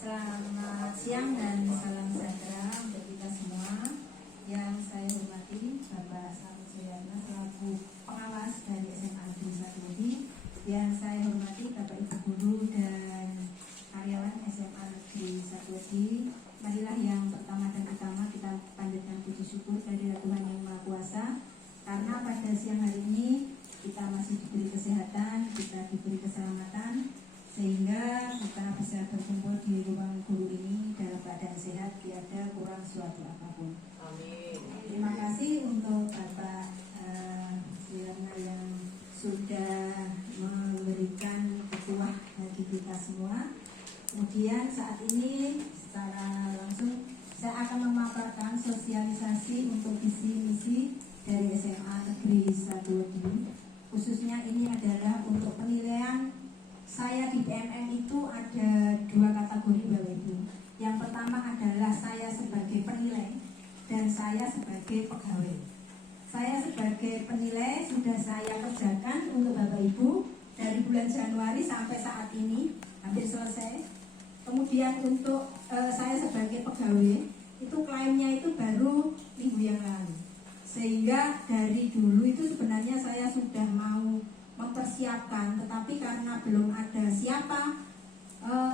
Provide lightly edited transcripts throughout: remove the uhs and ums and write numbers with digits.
Selamat siang dan salam sejahtera untuk kita semua. Yang saya hormati Bapak Saud Suyatna selaku pengawas dari SMA Negeri 1 Wedi. Yang saya hormati Bapak Ibu Guru dan karyawan SMA Negeri 1 Wedi. Marilah yang pertama dan utama kita panjatkan puji syukur kehadirat Tuhan Yang Maha Kuasa, karena pada siang hari ini kita masih diberi kesehatan, kita diberi keselamatan, sehingga kita bisa berkumpul di ruang guru ini dalam keadaan sehat, tiada kurang suatu apapun. Amin. Terima kasih untuk Bapak Suyatna yang sudah memberikan petuah bagi kita semua. Kemudian saat ini secara langsung saya akan memaparkan sosialisasi untuk visi misi dari SMA Negeri 1 Wedi. Khususnya ini adalah untuk penilaian. Saya di PMM itu ada dua kategori Bapak Ibu. Yang pertama adalah saya sebagai penilai dan saya sebagai pegawai. Saya sebagai penilai sudah saya kerjakan untuk Bapak Ibu dari bulan Januari sampai saat ini hampir selesai. Kemudian untuk saya sebagai pegawai itu klaimnya itu baru minggu yang lalu. Sehingga dari dulu itu sebenarnya saya sudah mau mempersiapkan, tetapi karena belum ada siapa,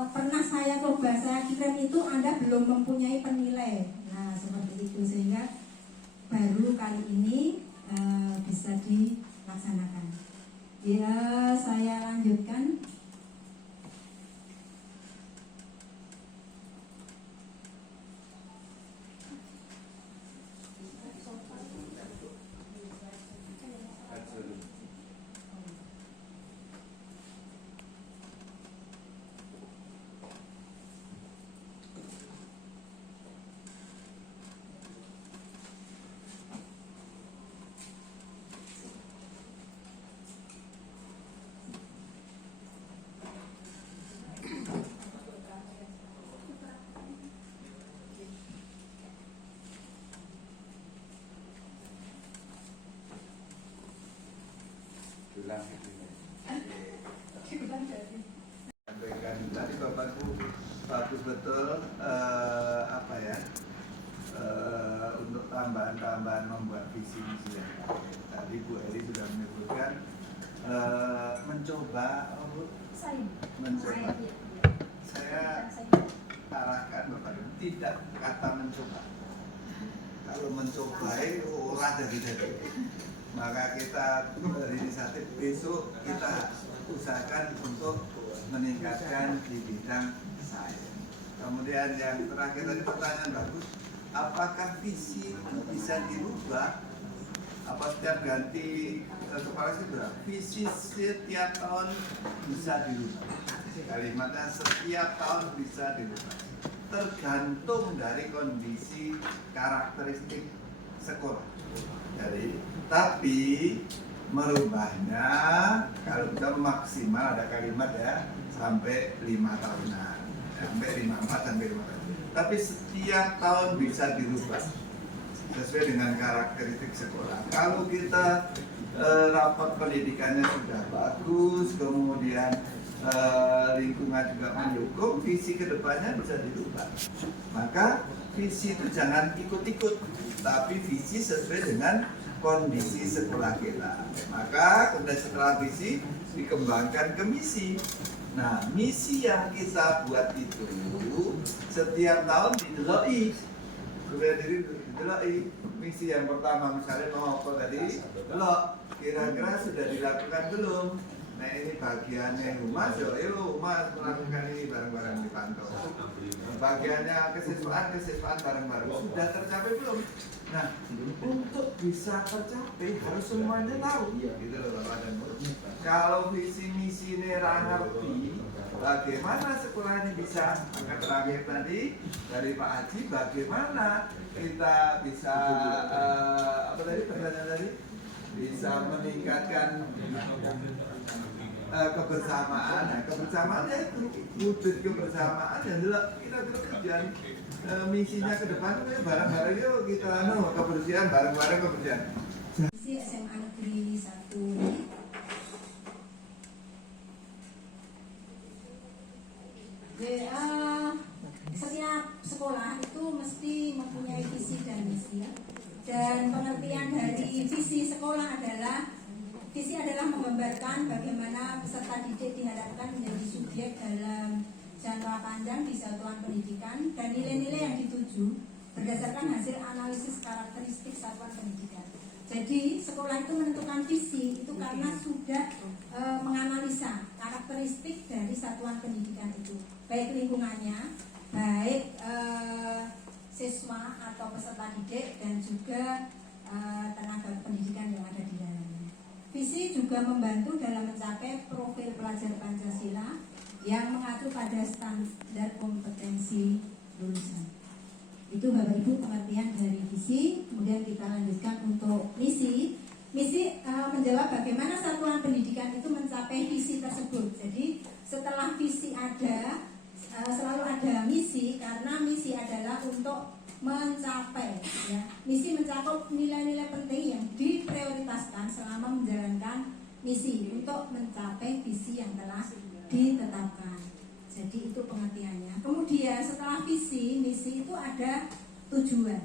pernah saya coba saya kirim itu Anda belum mempunyai penilai. Nah seperti itu, sehingga baru kali ini bisa dilaksanakan. Ya, saya lanjutkan. Tadi Bapakku bagus betul untuk tambahan membuat visi misi. Tadi Bu Eri sudah menyebutkan mencoba. Saya arahkan Bapak tidak kata mencoba. Kalau mencoba orang jadi. Maka kita berinisiatif besok kita usahakan untuk meningkatkan di bidang sains. Kemudian yang terakhir tadi pertanyaan bagus, apakah visi bisa dirubah? Apa setiap ganti kepala sudah? Visi setiap tahun bisa dirubah. Kalimatnya setiap tahun bisa dirubah. Tergantung dari kondisi karakteristik sekolah. Tapi merubahnya kalau kita maksimal ada kalimat ya sampai 5 tahunan, sampai 4 sampai 5 tahun. Tapi setiap tahun bisa dirubah sesuai dengan karakteristik sekolah. Kalau kita rapat pendidikannya sudah bagus, kemudian lingkungan juga mendukung, visi kedepannya bisa dirubah. Maka visi itu jangan ikut-ikut, tapi visi sesuai dengan kondisi sekolah kita. Maka kemudian setelah visi dikembangkan ke misi. Nah, misi yang kita buat itu setiap tahun dideloi. Misi yang pertama misalnya mau apa tadi? Kira-kira sudah dilakukan belum? Nah ini bagiannya humas, humas melakukan ini bareng-bareng dipantau. Bagiannya kesiswaan bareng-bareng sudah tercapai belum? Nah untuk bisa tercapai harus semuanya tahu, gitu loh Bapak dan Bu. Kalau visi misi ini ngerti, bagaimana sekolah ini bisa? Maka terakhir tadi dari Pak Haji, bagaimana kita bisa pertanyaan tadi bisa meningkatkan kebersamaan. Nah, kebersamaannya itu wujud kebersamaan dan kita kerjaan misinya ke depan itu bareng-bareng yuk kita kebersihan bareng-bareng kebersihan. SMA Negeri 1 Setiap sekolah itu mesti mempunyai visi dan misi. Dan pengertian dari visi sekolah adalah menggambarkan bagaimana peserta didik diharapkan menjadi subjek dalam jangka panjang di satuan pendidikan dan nilai-nilai yang dituju berdasarkan hasil analisis karakteristik satuan pendidikan. Jadi sekolah itu menentukan visi itu karena sudah menganalisa karakteristik dari satuan pendidikan itu, baik lingkungannya, baik siswa atau peserta didik dan juga tenaga pendidikan yang ada di dalamnya. Visi juga membantu dalam mencapai profil pelajar Pancasila yang mengacu pada standar kompetensi lulusan. Itu Bapak Ibu pengertian dari visi. Kemudian kita lanjutkan untuk misi. Misi menjawab bagaimana satuan pendidikan itu mencapai visi tersebut. Jadi setelah visi ada, selalu ada misi, karena misi adalah untuk mencapai, ya. Misi mencakup nilai-nilai penting yang diprioritaskan selama menjalankan misi untuk mencapai visi yang telah ditetapkan. Jadi itu pengertiannya. Kemudian setelah visi, misi itu ada tujuan.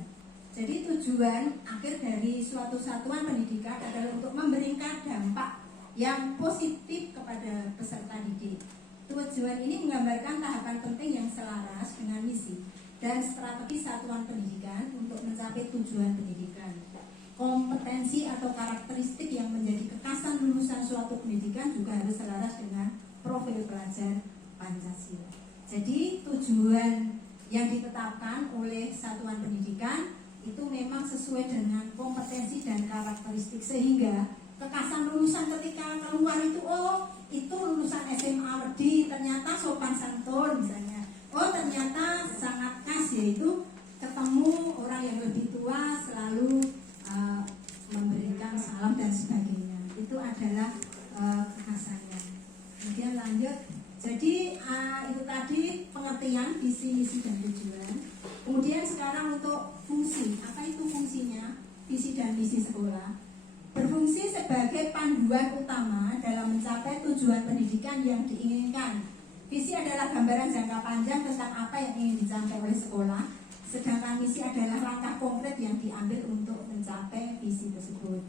Jadi tujuan akhir dari suatu satuan pendidikan adalah untuk memberikan dampak yang positif kepada peserta didik. Tujuan ini menggambarkan tahapan penting yang selaras dengan misi dan strategi satuan pendidikan untuk mencapai tujuan pendidikan. Kompetensi atau karakteristik yang menjadi kekasan lulusan suatu pendidikan juga harus selaras dengan profil pelajar Pancasila. Jadi tujuan yang ditetapkan oleh satuan pendidikan itu memang sesuai dengan kompetensi dan karakteristik, sehingga kekasan lulusan ketika keluar itu, oh itu lulusan SMA Wedi ternyata sopan santun misalnya, oh ternyata sangat khas, yaitu ketemu orang yang lebih tua selalu memberikan salam dan sebagainya. Itu adalah kekhasannya. Kemudian lanjut. Jadi itu tadi pengertian visi, misi, dan tujuan. Kemudian sekarang untuk fungsi. Apa itu fungsinya? Visi dan misi sekolah berfungsi sebagai panduan utama dalam mencapai tujuan pendidikan yang diinginkan. Visi adalah gambaran jangka panjang tentang apa yang ingin dicapai oleh sekolah, sedangkan misi adalah langkah konkret yang diambil untuk mencapai visi tersebut.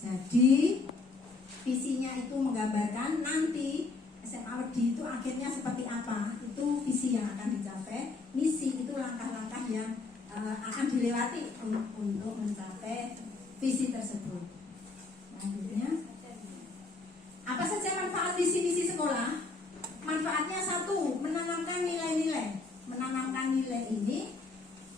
Jadi visinya itu menggambarkan nanti SMA Wedi itu akhirnya seperti apa, itu visi yang akan dicapai. Misi itu langkah-langkah yang akan dilewati untuk mencapai visi tersebut. Lanjutnya, apa saja manfaat visi-misi sekolah? Manfaatnya satu, menanamkan nilai-nilai. Menanamkan nilai ini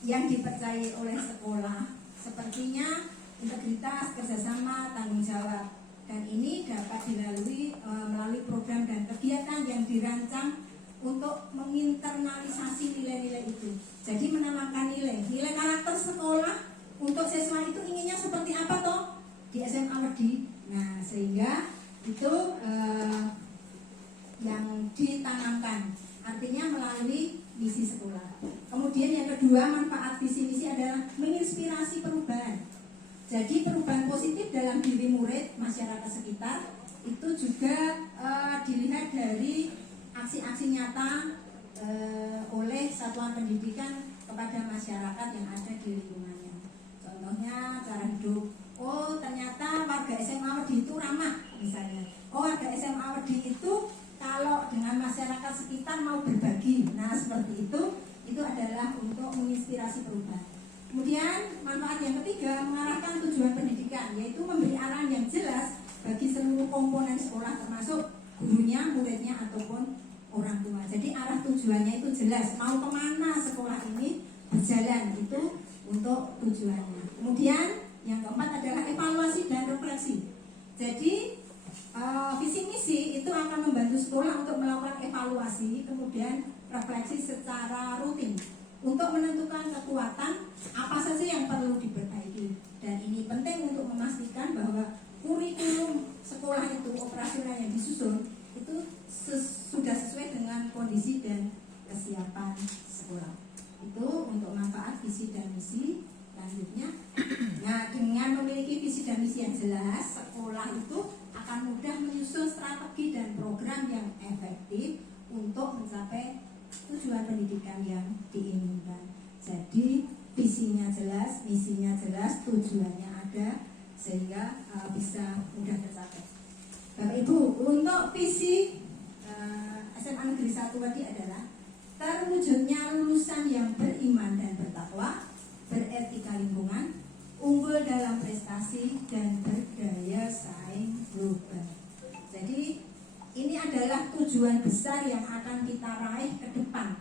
yang dipercayai oleh sekolah, sepertinya integritas, kerjasama, tanggung jawab. Dan ini dapat dilalui melalui program dan kegiatan yang dirancang untuk menginternalisasi nilai-nilai itu. Jadi menanamkan nilai karakter sekolah untuk siswa itu inginnya seperti apa toh di SMA Wedi. Nah sehingga itu yang ditanamkan, artinya melalui misi sekolah. Kemudian yang kedua, manfaat visi-misi adalah menginspirasi perubahan. Jadi perubahan positif dalam diri murid, masyarakat sekitar itu juga dilihat dari aksi-aksi nyata oleh satuan pendidikan kepada masyarakat yang ada di lingkungannya. Contohnya cara hidup. Oh ternyata warga SMA Wedi itu ramah misalnya. Oh warga SMA Wedi itu kalau dengan masyarakat sekitar mau berbagi. Nah seperti itu adalah untuk menginspirasi perubahan. Kemudian manfaat yang ketiga, mengarahkan tujuan pendidikan, yaitu memberi arahan yang jelas bagi seluruh komponen sekolah termasuk gurunya, muridnya ataupun orang tua. Jadi arah tujuannya itu jelas, mau kemana sekolah ini berjalan, itu untuk tujuannya. Kemudian yang keempat adalah evaluasi dan refleksi. Jadi visi misi itu akan membantu sekolah untuk melakukan evaluasi, kemudian refleksi secara rutin untuk menentukan kekuatan apa saja yang perlu diperbaiki. Dan ini penting untuk memastikan bahwa kurikulum sekolah itu, operasional yang disusun itu sudah sesuai dengan kondisi dan kesiapan sekolah. Itu untuk manfaat visi dan misi. Lanjutnya, nah dengan memiliki visi dan misi yang jelas, sekolah itu akan mudah menyusun strategi dan program yang efektif untuk mencapai misinya jelas, tujuannya ada, sehingga bisa mudah tercapai. Bapak Ibu, untuk visi SMA Negeri 1 tadi adalah terwujudnya lulusan yang beriman dan bertakwa, beretika lingkungan, unggul dalam prestasi, dan berdaya saing global. Jadi ini adalah tujuan besar yang akan kita raih ke depan.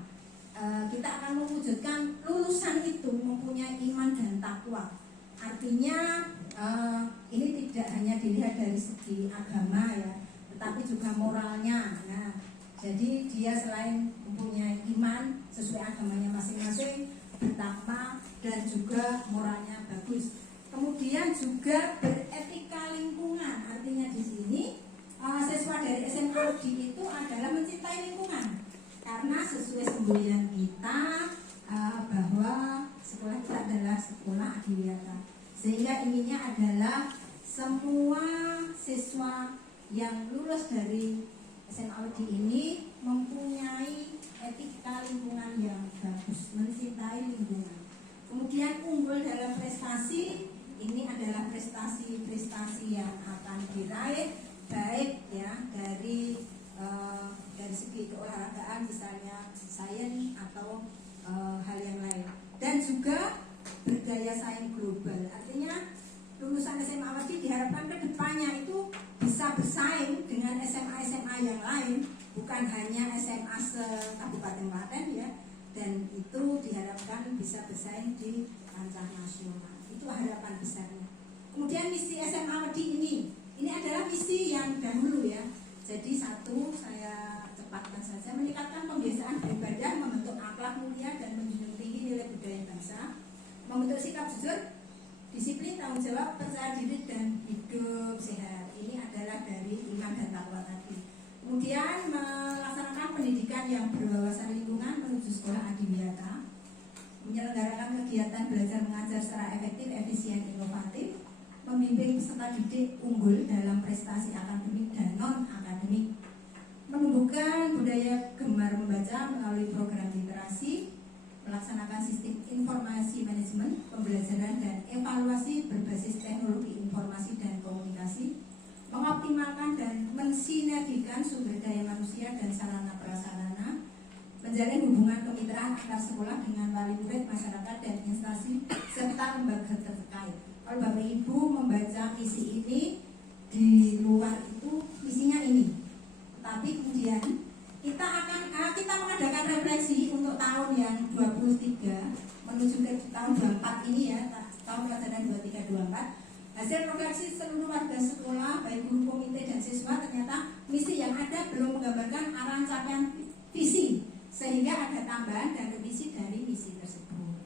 Kita akan mewujudkan lulusan itu mempunyai iman dan takwa. Artinya ini tidak hanya dilihat dari segi agama ya, tetapi juga moralnya. Nah, jadi dia selain mempunyai iman sesuai agamanya masing-masing, bertakwa, dan juga moralnya bagus. Kemudian juga beretika lingkungan. Artinya di sini siswa dari SMA itu adalah mencintai lingkungan, karena sesuai semboyan kita bahwa sekolah kita adalah sekolah adiwiyata, sehingga inginnya adalah semua siswa yang lulus dari SMA ini mempunyai etika lingkungan yang bagus, mencintai lingkungan. Kemudian unggul dalam prestasi, ini adalah prestasi-prestasi yang akan diraih baik ya dari segi keolahragaan, misalnya sains atau hal yang lain, dan juga berdaya saing global. Artinya lulusan SMA Awadi diharapkan ke depannya itu bisa bersaing dengan SMA-SMA yang lain, bukan hanya SMA se-Kabupaten Klaten ya, dan itu diharapkan bisa bersaing di kancah nasional. Itu harapan besarnya. Kemudian misi SMA Awadi ini adalah misi yang dahulu ya. Jadi satu, saya cepatkan saja, meningkatkan pembiasaan beribadah, membentuk akhlak mulia dan menjunjung tinggi nilai budaya bangsa, membentuk sikap jujur, disiplin, tanggung jawab, percaya diri, dan hidup sehat. Ini adalah dari iman dan takwa tadi. Kemudian melaksanakan pendidikan yang berwawasan lingkungan menuju sekolah adiwiyata, menyelenggarakan kegiatan belajar mengajar secara efektif, efisien, inovatif, membimbing peserta didik unggul dalam prestasi akademik dan non-akademik, menumbuhkan budaya gemar membaca melalui program literasi, melaksanakan sistem informasi manajemen, pembelajaran dan evaluasi berbasis teknologi informasi dan komunikasi, mengoptimalkan dan mensinergikan sumber daya manusia dan sarana prasarana, menjalin hubungan kemitraan antar sekolah dengan wali murid, masyarakat, dan instansi serta lembaga terkait. Kalau Bapak Ibu membaca misi ini, di luar itu misinya ini. Tapi kemudian kita mengadakan refleksi untuk tahun yang 23 menuju ke tahun 24 ini ya, tahun pelajaran 23-24. Hasil refleksi seluruh warga sekolah, baik guru, komite, dan siswa, ternyata misi yang ada belum menggambarkan arahan capaian visi, sehingga ada tambahan dan revisi dari misi tersebut.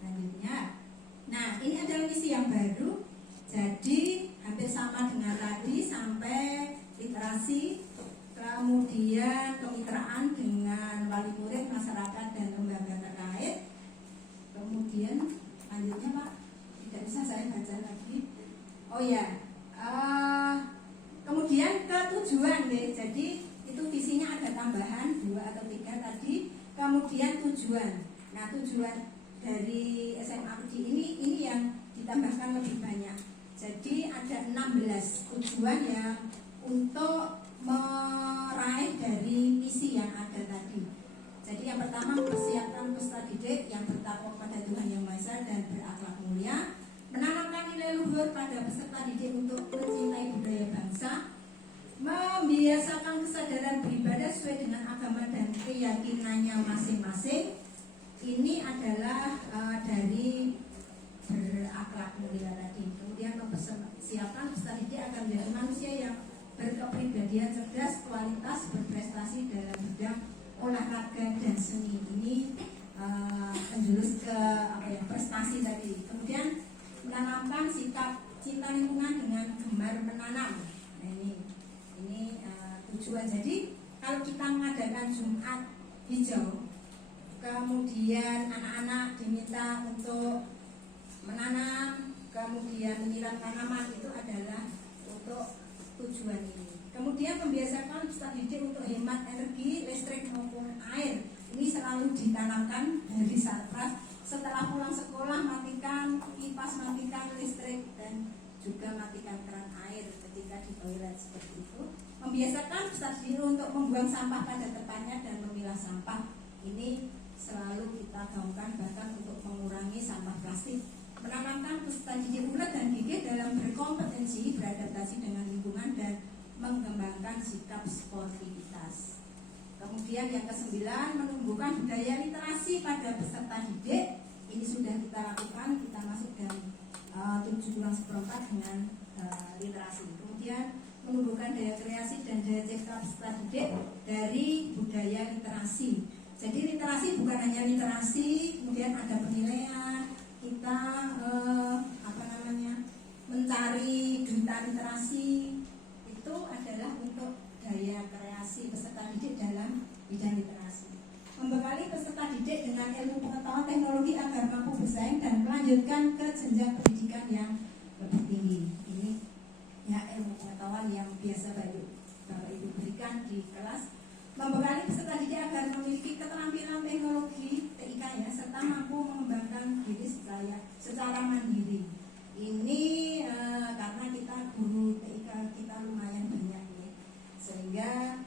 Lanjutnya, nah ini adalah misi yang baru, jadi hampir sama dengan tadi, sampai literasi, kemudian kemitraan dengan wali murid, masyarakat, dan lembaga terkait. Kemudian lanjutnya Pak, tidak bisa saya baca lagi. Oh ya, kemudian ke tujuan deh. Jadi itu visinya ada tambahan 2 atau 3 tadi. Kemudian tujuan. Nah tujuan dari SMA Awadi ini yang ditambahkan lebih banyak. Jadi ada 16 tujuan yang untuk meraih dari misi yang ada tadi. Jadi yang pertama, mempersiapkan peserta didik yang bertakwa kepada Tuhan Yang Maha Esa dan berakhlak mulia, menanamkan nilai luhur pada peserta didik untuk mencintai budaya bangsa, membiasakan kesadaran beribadah sesuai dengan agama dan keyakinannya masing-masing. Ini adalah dari berakhlak mulia tadi. Kemudian mempersiapkan peserta didik akan menjadi manusia yang berkepribadian cerdas, kualitas, berprestasi dalam bidang olahraga dan seni. Ini menjurus ke prestasi tadi. Kemudian menanamkan sikap cinta lingkungan dengan gemar menanam. Nah, ini tujuan. Jadi kalau kita mengadakan Jumat hijau, kemudian anak-anak diminta untuk menanam, kemudian menyiram tanaman, itu adalah untuk tujuan ini. Kemudian membiasakan peserta didik untuk hemat energi, listrik maupun air. Ini selalu ditanamkan dari sarpras. Setelah pulang sekolah, matikan juga matikan keran air ketika di toilet seperti itu. Membiasakan peserta didik untuk membuang sampah pada tempatnya dan memilah sampah. Ini selalu kita gaungkan, bahkan untuk mengurangi sampah plastik. Menanamkan peserta didik ulet dan gigih dalam berkompetensi, beradaptasi dengan lingkungan dan mengembangkan sikap sportivitas. Kemudian yang ke-9, menumbuhkan budaya literasi pada peserta didik. Ini sudah kita lakukan, kita masuk dalam 7/4 dengan literasi. Kemudian menumbuhkan daya kreasi dan daya cipta peserta didik dari budaya literasi. Jadi literasi bukan hanya literasi, kemudian ada penilaian, kita mencari berita literasi, itu adalah untuk daya kreasi peserta didik dalam bidang literasi. Membekali peserta didik dengan ilmu pengetahuan teknologi agar mampu bersaing dan melanjutkan ke jenjang pendidikan yang lebih tinggi. Ini ya ilmu pengetahuan yang biasa Bapak Ibu berikan di kelas. Membekali peserta didik agar memiliki keterampilan teknologi TIK ya, serta mampu mengembangkan diri secara mandiri. Ini karena kita guru TIK kita lumayan banyak ya, sehingga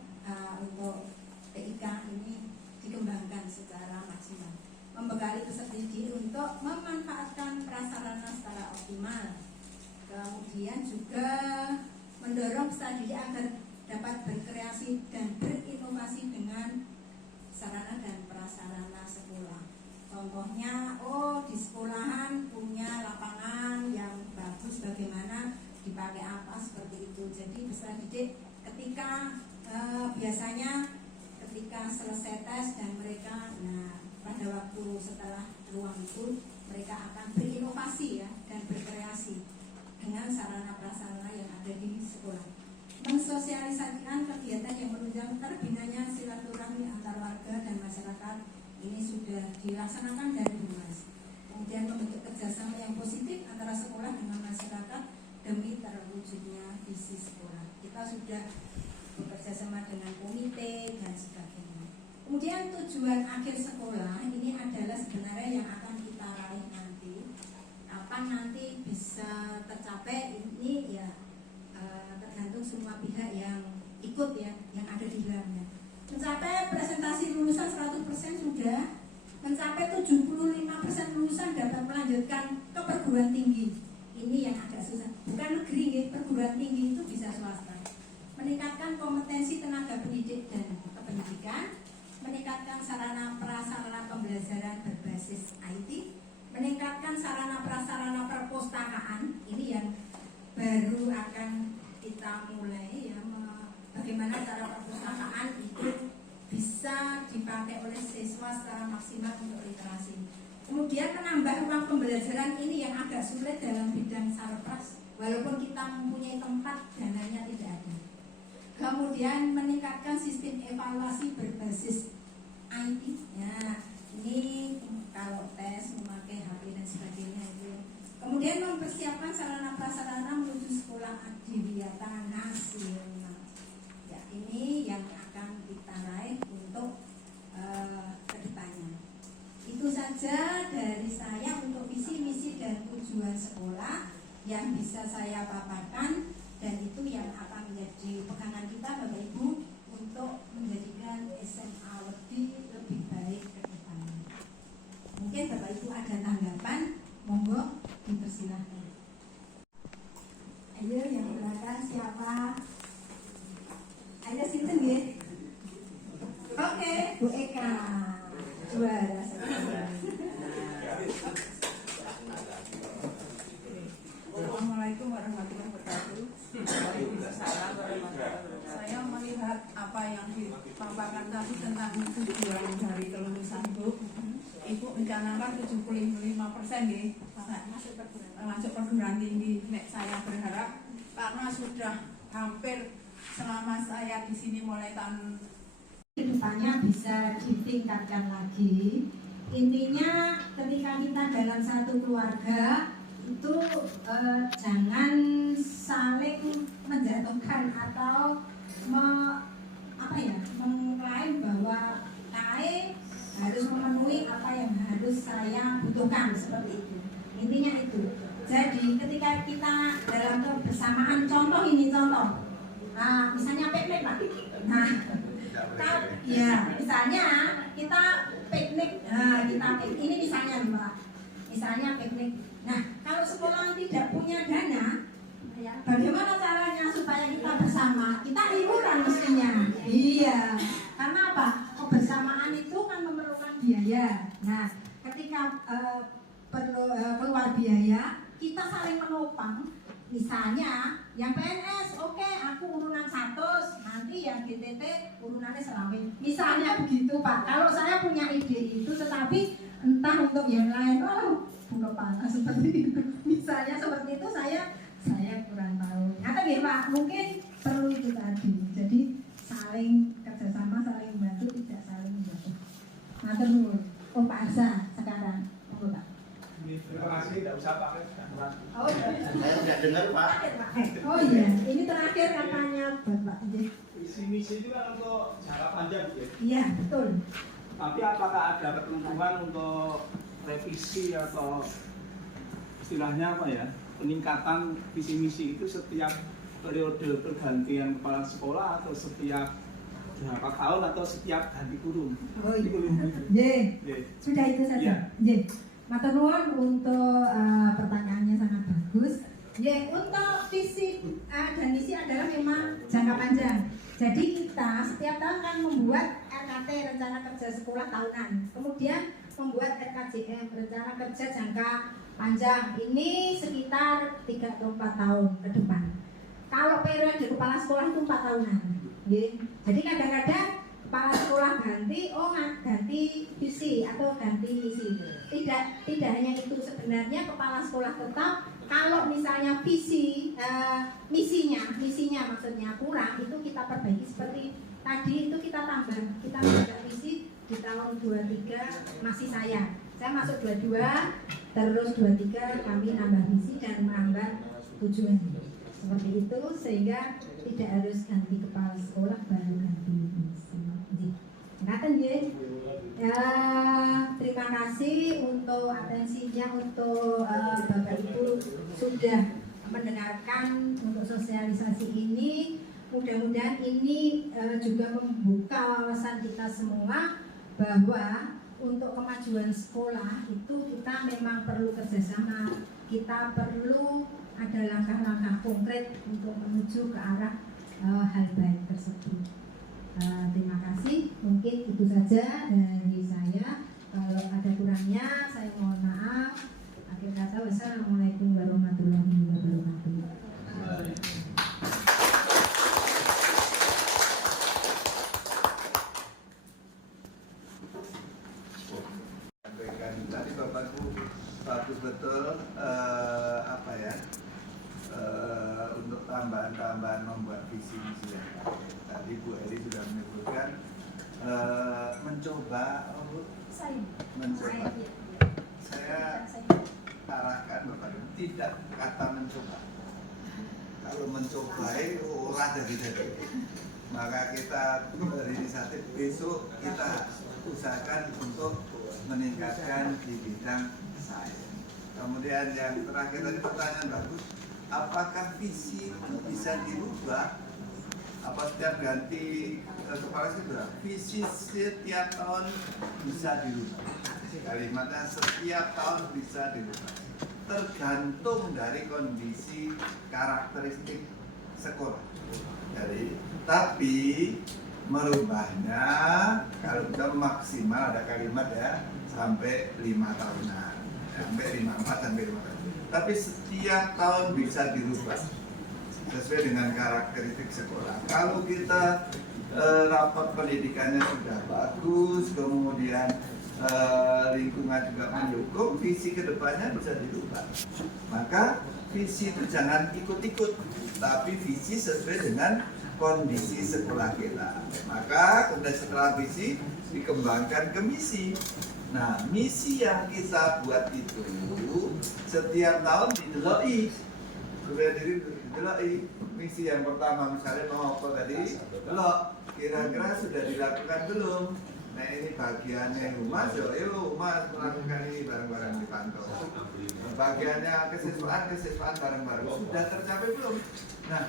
untuk TIK ini dikembangkan secara maksimal. Membekali peserta didik untuk memanfaatkan prasarana secara optimal. Kemudian juga mendorong peserta didik agar dapat berkreasi dan berinovasi dengan sarana dan prasarana sekolah. Contohnya, di sekolahan punya lapangan yang bagus, bagaimana dipakai apa seperti itu. Jadi peserta didik ketika biasanya ketika selesai tes dan mereka, pada waktu setelah ruang itu mereka akan berinovasi ya dan berkreasi dengan sarana prasarana yang ada di sekolah. Mensosialisasikan kegiatan yang menunjang terbinanya silaturahmi antar warga dan masyarakat, ini sudah dilaksanakan dari Humas. Kemudian membentuk kerjasama yang positif antara sekolah dengan masyarakat demi terwujudnya visi sekolah. Kita sudah bekerja sama dengan komite dan sebagainya. Kemudian tujuan akhir sekolah ini adalah sebenarnya yang akan kita raih nanti. Kapan nanti bisa tercapai ini ya tergantung semua pihak yang ikut ya, yang ada di dalamnya. Mencapai presentasi lulusan 100% sudah, mencapai 75% lulusan dapat melanjutkan ke perguruan tinggi. Ini yang agak susah, bukan negeri ya, perguruan tinggi itu bisa swasta. Meningkatkan kompetensi tenaga pendidik dan kependidikan, meningkatkan sarana prasarana pembelajaran berbasis IT, meningkatkan sarana prasarana perpustakaan, ini yang baru akan kita mulai ya, bagaimana cara perpustakaan itu bisa dipakai oleh siswa secara maksimal untuk literasi. Kemudian menambah ruang pembelajaran ini yang agak sulit dalam bidang sarpras, walaupun kita mempunyai tempat, dananya tidak ada. Kemudian meningkatkan sistem evaluasi berbasis IT. Ya, ini kalau tes memakai HP dan sebagainya itu. Kemudian mempersiapkan sarana prasarana menuju sekolah adiwiyata nasional. Ya, ini yang akan kita raih untuk kedepannya. Itu saja dari saya untuk visi, misi dan tujuan sekolah yang bisa saya paparkan, dan itu yang akan menjadi pegangan kita Bapak Ibu untuk menjadikan SMA lebih baik ke depannya. Mungkin Bapak Ibu ada tanggapan, monggo dipersilahkan. Ayo yang belakang siapa? Ayo sinten nggih? Oke, Bu Eka. Juara satu. Assalamualaikum warahmatullahi wabarakatuh. Waalaikumsalam warahmatullahi wabarakatuh. Saya melihat apa yang dipaparkan tadi tentang tujuan dari kelulusan Bu. Ibu mencanangkan 75% nih, masuk perguruan tinggi. Saya berharap karena sudah hampir selama saya di sini mulai tahun Kedepannya bisa ditingkatkan lagi. Intinya ketika kita dalam satu keluarga itu jangan saling menjatuhkan atau mengklaim bahwa KAE harus memenuhi apa yang harus saya butuhkan, seperti itu. Intinya itu. Jadi ketika kita dalam kebersamaan. Contoh ini contoh. Nah, misalnya piknik Pak. Nah, ya misalnya kita piknik, ini misalnya nih Pak. Misalnya piknik. Nah, kalau sekolah tidak punya dana, ya, bagaimana caranya supaya kita bersama? Kita iuran mestinya. Iya. Karena apa? Kebersamaan itu kan memerlukan biaya. Nah, ketika perlu keluar biaya, kita saling menopang. Misalnya yang PNS, oke, aku urunan 100, nanti yang GTT urunannya selawin. Misalnya begitu Pak. Kalau saya punya ide itu, tetapi entah untuk yang lain, buka panas seperti itu. Misalnya seperti itu saya kurang tahu. Atau ya Pak, mungkin perlu itu tadi. Jadi saling kerjasama, saling membantu, tidak saling menjatuh. Nah terus, Pak Arsa sekarang, monggo Pak. Terima kasih, tidak usah Pak. Oh iya. Saya tidak dengar Pak. Oh iya, ini terakhir katanya buat Pak. Visi misi itu kan untuk jangka panjang ya. Iya betul. Tapi apakah ada ketentuan untuk revisi atau istilahnya apa ya, peningkatan visi misi itu setiap periode pergantian kepala sekolah atau setiap berapa tahun atau setiap ganti guru? Oh iya. Sudah itu saja. Matur nuwun untuk pertanyaannya sangat bagus. Untuk visi dan misi adalah memang jangka panjang. Jadi kita setiap tahun kan membuat RKT rencana kerja sekolah tahunan. Kemudian membuat RKJM rencana kerja jangka panjang. Ini sekitar 3 atau 4 tahun ke depan. Kalau periode kepala sekolah itu 4 tahunan. Jadi kadang-kadang kepala sekolah ganti visi atau ganti misi. Tidak hanya itu, sebenarnya kepala sekolah tetap. Kalau misalnya misinya maksudnya kurang, itu kita perbaiki seperti tadi itu kita tambah visi di tahun 23 masih saya masuk 22, terus 23 kami nambah misi dan menambah tujuan seperti itu, sehingga tidak harus ganti kepala sekolah baru ganti misi. Terima kasih untuk atensinya, untuk Bapak Ibu sudah mendengarkan untuk sosialisasi ini. Mudah-mudahan ini juga membuka wawasan kita semua bahwa untuk kemajuan sekolah itu kita memang perlu kerjasama. Kita perlu ada langkah-langkah konkret untuk menuju ke arah hal baik tersebut. Terima kasih, mungkin itu saja dari saya. Kalau ada kurangnya saya mohon maaf. Akhir kata, wassalamualaikum warahmatullahi wabarakatuh. Sampaikan tadi Bapakku bagus betul untuk tambahan-tambahan membuat visi misi. Tadi Bu Eli sudah menyebutkan mencoba. Saya arahkan Bapak Ibu, tidak kata mencoba. Kalau mencoba itu olah dari. Maka kita berinisiatif besok kita usahakan untuk meningkatkan di bidang sains. Kemudian yang terakhir tadi pertanyaan bagus, apakah visi itu bisa dirubah? Apa setiap ganti kepala sekolah? Visi setiap tahun bisa dirubah. Kalimatnya setiap tahun bisa dirubah. Tergantung dari kondisi karakteristik sekolah. Tapi merubahnya kalau kita maksimal ada kalimat ya sampai 5 tahunan, sampai 4 sampai 5 tahun. Tapi setiap tahun bisa dirubah sesuai dengan karakteristik sekolah. Kalau kita rapat pendidikannya sudah bagus, kemudian lingkungan juga mendukung, visi kedepannya bisa dirubah. Maka visi itu jangan ikut-ikut, tapi visi sesuai dengan kondisi sekolah kita. Maka kemudian setelah visi dikembangkan ke misi. Nah, misi yang kita buat itu setiap tahun dideloi. Sudah dideloi. Misi yang pertama misalnya mau apa tadi? Delok, kira-kira sudah dilakukan belum? Nah ini bagiannya humas, yuk humas melakukan ini bareng-bareng dipantau. Bagiannya kesiswaan bareng-bareng sudah tercapai belum? Nah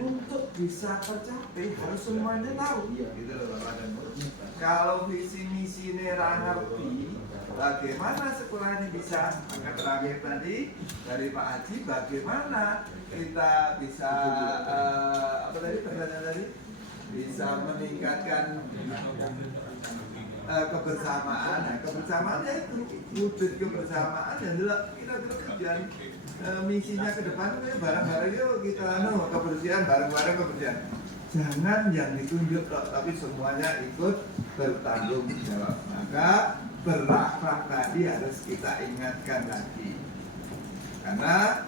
untuk bisa tercapai harus semuanya tahu, gitu loh Bapak dan Bu. Kalau visi misi ini ngerti, bagaimana sekolah ini bisa, maka terakhir tadi dari Pak Haji, bagaimana kita bisa apa tadi pertanyaan tadi? Bisa meningkatkan kebersamaan. Nah, kebersamaannya itu wujud kebersamaan dan kira-kira tujuan misinya ke depan itu bareng-bareng yuk kita kebersihan bareng-bareng kebersihan. Jangan yang ditunjuk tapi semuanya ikut bertanggung jawab. Maka berakhlak tadi harus kita ingatkan lagi. Karena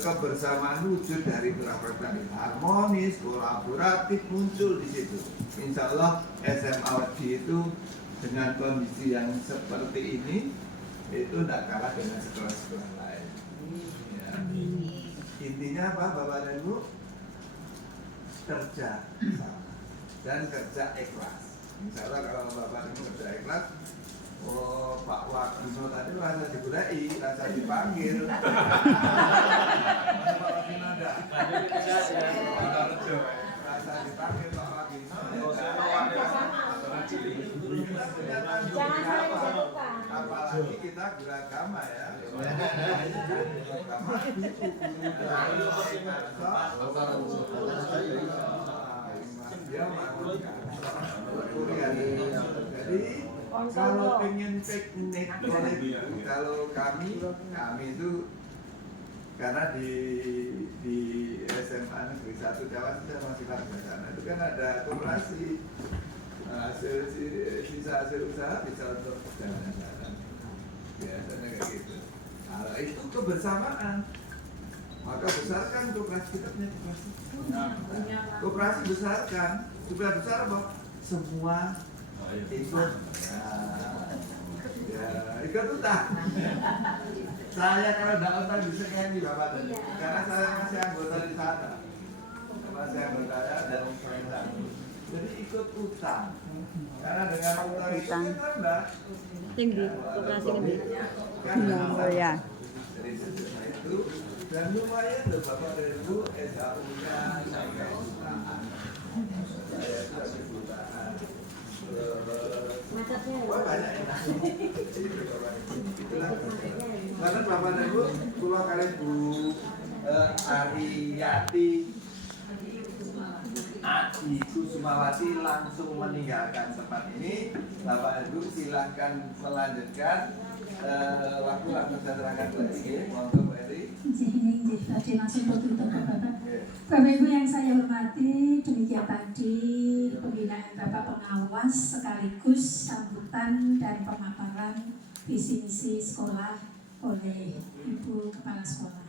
kebersamaan wujud dari berakhlak tadi harmonis, kolaboratif muncul di situ. Insya Allah SMA Wedi itu dengan kondisi yang seperti ini itu tidak kalah dengan sekolah-sekolah lain. Ya. Intinya apa Bapak dan Ibu? Kerja sama dan kerja ikhlas. Insya Allah kalau Bapak dan Ibu kerja ikhlas, oh Pak Wagino tadi rasa dibulai, rasa dipanggil. Mana Pak Wagino ada? Rasa dipanggil Pak Wagino. Jangan saling lupa. Apalagi kita beragama ya. Jadi kalau pengen piknik kalau kami itu karena di SMA Negeri 1 Jawa sudah masih warga sana itu kan ada koperasi sisa hasil usaha bisa untuk jalan-jalan biasanya kayak gitu. Kalau itu kebersamaan maka besarkan koperasi, kita punya koperasi. Koperasi besarkan supaya besar apa? Semua ikut ikut utang. Saya kalau tidak utang bisa kayak di Bapak tadi karena saya masih anggota di sana, masih anggota dan pemerintah. Jadi ikut utang karena dengan utang itu kan nambah tinggi koperasi ini. oh ya. Dari sejumlah itu dan lumayan loh Bapak dan Ibu SAU-nya sampai jutaan. Saya sudah jutaan. Banyak enak. Karena Bapak dan Ibu, pulang kali Bu Ariyati Adi Kusumawati langsung meninggalkan tempat ini. Bapak Ibu silahkan melanjutkan waktu langsung saya terangkan lagi. Mohon Bu Eri. Tadi langsung tutup Bapak. Bapak Ibu yang saya hormati, demikian tadi pembinaan Bapak pengawas sekaligus sambutan dan pemaparan visi misi sekolah oleh Ibu Kepala Sekolah.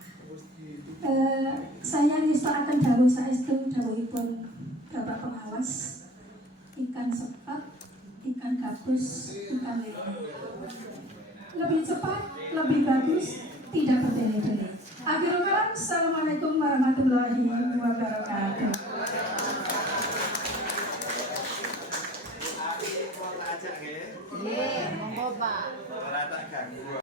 Saya ngisarakan dawuh saestu dawuhipun Bapak pengawas, ikan sepat, ikan gabus, ikan lele. Lebih cepat, lebih bagus, tidak berdele-dele. Akhirul kalam, assalamualaikum warahmatullahi wabarakatuh.